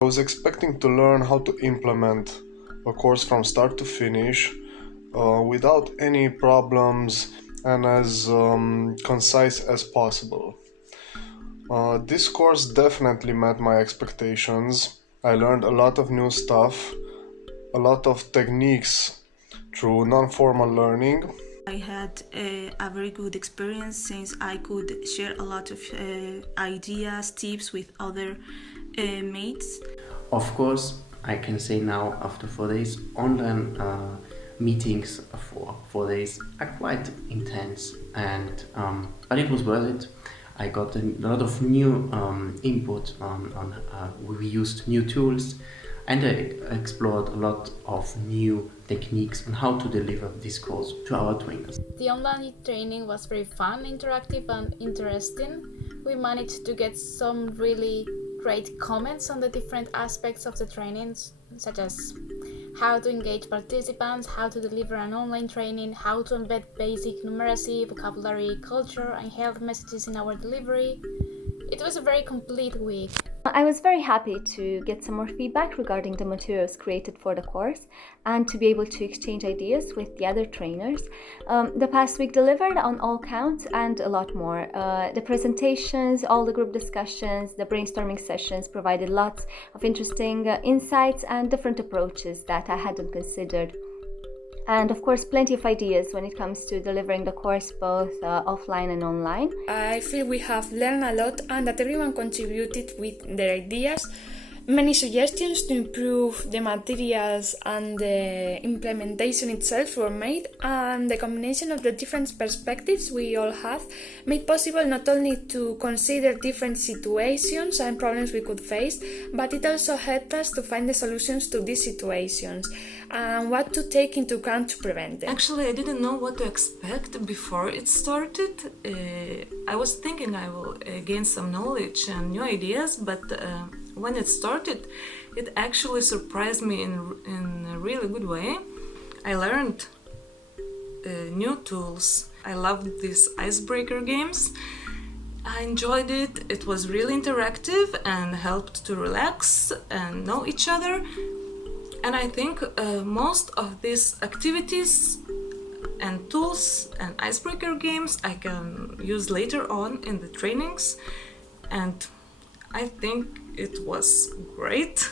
I was expecting to learn how to implement a course from start to finish without any problems and as concise as possible. This course definitely met my expectations. I learned a lot of new stuff, a lot of techniques through non-formal learning. I had a very good experience since I could share a lot of ideas, tips with other mates. Of course, I can say now after 4 days, online meetings for 4 days are quite intense, and but it was worth it. I got a lot of new input on we used new tools, and I explored a lot of new techniques on how to deliver this course to our trainers. The online training was very fun, interactive and interesting. We managed to get some really great comments on the different aspects of the trainings, such as how to engage participants, how to deliver an online training, how to embed basic numeracy, vocabulary, culture and health messages in our delivery. It was a very complete week. I was very happy to get some more feedback regarding the materials created for the course and to be able to exchange ideas with the other trainers. The past week delivered on all counts and a lot more. The presentations, all the group discussions, the brainstorming sessions provided lots of interesting insights and different approaches that I hadn't considered. And of course, plenty of ideas when it comes to delivering the course both offline and online. I feel we have learned a lot and that everyone contributed with their ideas. Many suggestions to improve the materials and the implementation itself were made, and the combination of the different perspectives we all have made possible not only to consider different situations and problems we could face, but it also helped us to find the solutions to these situations and what to take into account to prevent them. Actually, I didn't know what to expect before it started. I was thinking I will gain some knowledge and new ideas, but when it started, it actually surprised me in a really good way. I learned new tools. I loved these icebreaker games. I enjoyed it. It was really interactive and helped to relax and know each other. And I think most of these activities and tools and icebreaker games I can use later on in the trainings, and I think it was great.